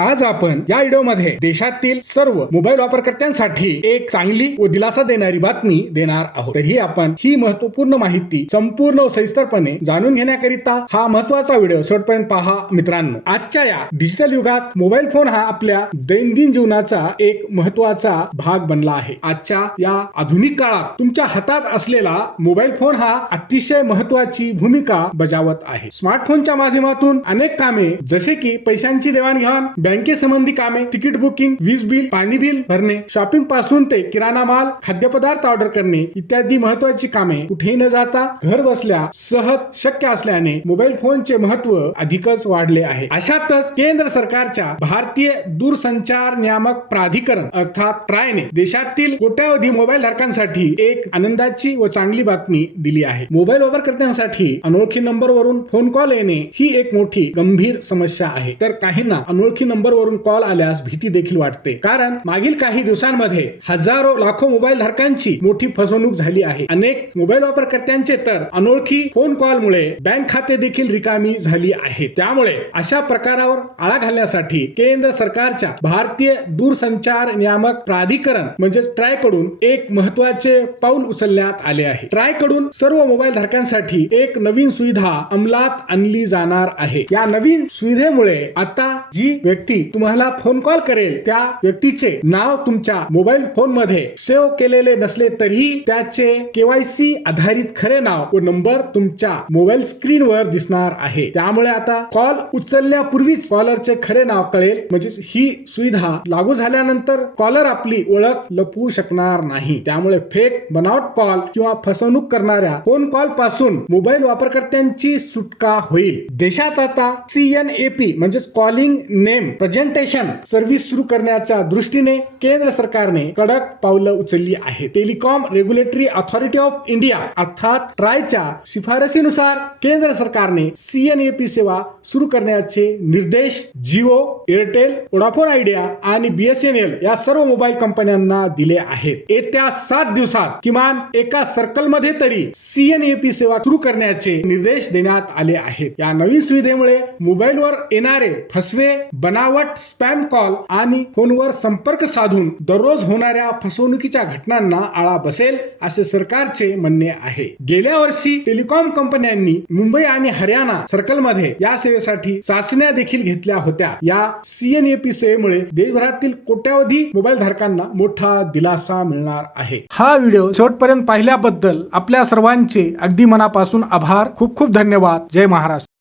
आज आपण या व्हिडिओमध्ये देशातील सर्व मोबाईल वापरकर्त्यांसाठी एक चांगली व दिलासा देणारी बातमी देणार आहोत तरी आपण ही महत्वपूर्ण माहिती संपूर्ण व सविस्तरपणे जाणून घेण्याकरिता हा महत्वाचा व्हिडिओ शेवटपर्यंत पहा मित्रांनो आजच्या या डिजिटल युगात मोबाईल फोन हा आपल्या दैनंदिन जीवनाचा एक महत्वाचा भाग बनला आहे आजच्या या आधुनिक काळात तुमच्या हातात असलेला मोबाईल फोन हा अतिशय महत्वाची भूमिका बजावत आहे स्मार्टफोनच्या माध्यमातून अनेक कामे जसे की पैशांची देवाणघेवाण बँकेसंबंधी कामे तिकीट बुकिंग वीज बिल पाणी बिल भरणे शॉपिंग पासून ते किराणा माल खाद्यपदार्थ ऑर्डर करणे इत्यादी महत्वाची कामे कुठेही न जाता घर बसल्या सहज शक्य असल्याने मोबाईल फोनचे महत्व अधिकच वाढले आहे अशातच केंद्र सरकारच्या भारतीय दूरसंचार नियामक प्राधिकरण अर्थात ट्रायने देशातील कोट्यावधी मोबाईल धारकांसाठी एक आनंदाची व चांगली बातमी दिली आहे मोबाईल वापरकर्त्यांसाठी अनोळखी नंबरवरून फोन कॉल येणे ही एक मोठी गंभीर समस्या आहे तर काहींना अनोळखी नंबर नंबरवरून कॉल आल्यास भीती देखील वाटते कारण मागील काही दिवसांमध्ये हजारो लाखो मोबाईल धारकांची मोठी फसवणूक झाली आहे अनेक मोबाईल वापरकर्त्यांचे तर अनोळखी फोन कॉलमुळे बँक खाते देखील रिकामी झाली आहे त्यामुळे अशा प्रकारावर आळा घालण्यासाठी केंद्र सरकारच्या भारतीय दूरसंचार नियामक प्राधिकरण म्हणजेच ट्राय कडून एक महत्वाचे पाऊल उचलण्यात आले आहे ट्राय कडून सर्व मोबाईल धारकांसाठी एक नवीन सुविधा अंमलात आणली जाणार आहे या नवीन सुविधेमुळे आता जी व्यक्ती तुम्हाला फोन कॉल करेल त्या व्यक्तीचे नाव तुमच्या मोबाईल फोन मध्ये सेव्ह केलेले नसले तरीही त्याचे केवायसी आधारित खरे नाव व नंबर तुमच्या मोबाईल स्क्रीन वर दिसणार आहे त्यामुळे आता कॉल उचलण्यापूर्वीच कॉलरचे खरे नाव कळेल म्हणजे ही सुविधा लागू झाल्यानंतर कॉलर आपली ओळख लपवू शकणार नाही त्यामुळे फेक बनावट कॉल किंवा फसवणूक करणाऱ्या फोन कॉल पासून मोबाईल वापरकर्त्यांची सुटका होईल देशात आता सी एन ए पी म्हणजेच कॉलिंग नेम प्रेझेंटेशन सर्व्हिस सुरू करण्याच्या दृष्टीने केंद्र सरकारने कडक पावलं उचलली आहे telecom regulatory authority of India अर्थात ट्रायच्या शिफारसीनुसार केंद्र सरकारने सीएनएपी सेवा सुरू करण्याचे निर्देश जिओ एअरटेल वोडाफोन आयडिया आणि बीएसएनएल या सर्व मोबाईल कंपन्यांना दिले आहेत येत्या सात दिवसात किमान एका सर्कल मध्ये तरी सीएनएपी सेवा सुरू करण्याचे निर्देश देण्यात आले आहेत या नवीन सुविधेमुळे मोबाईलवर येणारे फसवे बना बनावट स्पॅम कॉल आणि फोनवर संपर्क साधून दररोज होणाऱ्या फसवणुकीच्या घटनांना आळा बसेल असे सरकारचे म्हणणे आहे गेल्या वर्षी टेलिकॉम कंपन्यांनी मुंबई आणि हरियाणा सर्कलमध्ये या सेवेसाठी चाचण्या देखील घेतल्या होत्या या सीएनएपी सेवेमुळे देशभरातील कोट्यावधी मोबाईल धारकांना मोठा दिलासा मिळणार आहे हा व्हिडिओ शेवटपर्यंत पाहिल्याबद्दल आपल्या सर्वांचे अगदी मनापासून आभार खूप खूप धन्यवाद जय महाराष्ट्र